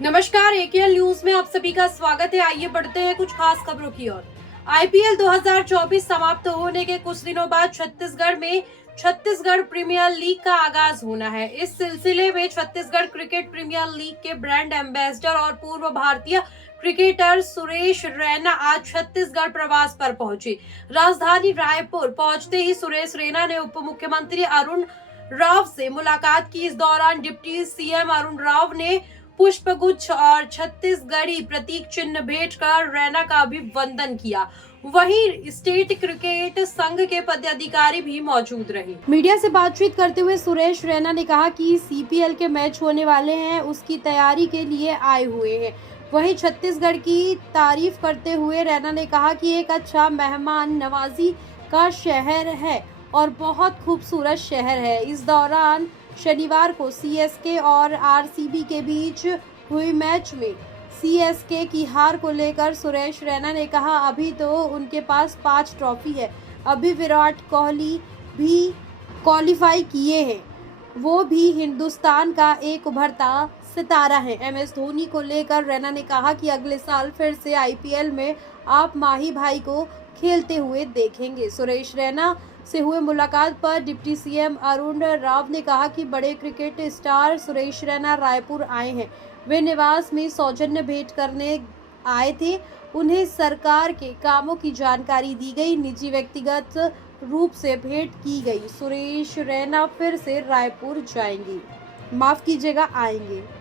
नमस्कार, एकेएल न्यूज में आप सभी का स्वागत है। आइए बढ़ते हैं कुछ खास खबरों की ओर। आईपीएल 2024 समाप्त होने के कुछ दिनों बाद छत्तीसगढ़ में छत्तीसगढ़ प्रीमियर लीग का आगाज होना है। इस सिलसिले में छत्तीसगढ़ क्रिकेट प्रीमियर लीग के ब्रांड एम्बेसडर और पूर्व भारतीय क्रिकेटर सुरेश रैना आज छत्तीसगढ़ प्रवास पर पहुंचे। राजधानी रायपुर पहुंचते ही सुरेश रैना ने उप मुख्यमंत्री अरुण राव से मुलाकात की। इस दौरान डिप्टी सीएम अरुण राव ने पुष्पगुच्छ और छत्तीसगढ़ी प्रतीक चिन्ह भेंट कर रैना का अभिवंदन किया। वहीं स्टेट क्रिकेट संघ के पदाधिकारी भी मौजूद रहे। मीडिया से बातचीत करते हुए सुरेश रैना ने कहा कि सीपीएल के मैच होने वाले हैं, उसकी तैयारी के लिए आए हुए हैं। वहीं छत्तीसगढ़ की तारीफ करते हुए रैना ने कहा कि एक अच्छा मेहमान नवाजी का शहर है और बहुत खूबसूरत शहर है। इस दौरान शनिवार को सीएसके और आरसीबी के बीच हुई मैच में सीएसके की हार को लेकर सुरेश रैना ने कहा, अभी तो उनके पास 5 ट्रॉफी है, अभी विराट कोहली भी क्वालिफाई किए हैं, वो भी हिंदुस्तान का एक उभरता सितारा है। एमएस धोनी को लेकर रैना ने कहा कि अगले साल फिर से आईपीएल में आप माही भाई को खेलते हुए देखेंगे। सुरेश रैना से हुए मुलाकात पर डिप्टी सीएम अरुण राव ने कहा कि बड़े क्रिकेट स्टार सुरेश रैना रायपुर आए हैं। वे निवास में सौजन्य भेंट करने आए थे। उन्हें सरकार के कामों की जानकारी दी गई, निजी व्यक्तिगत रूप से भेंट की गई। सुरेश रैना फिर से रायपुर जाएंगे, माफ कीजिएगा, आएंगे।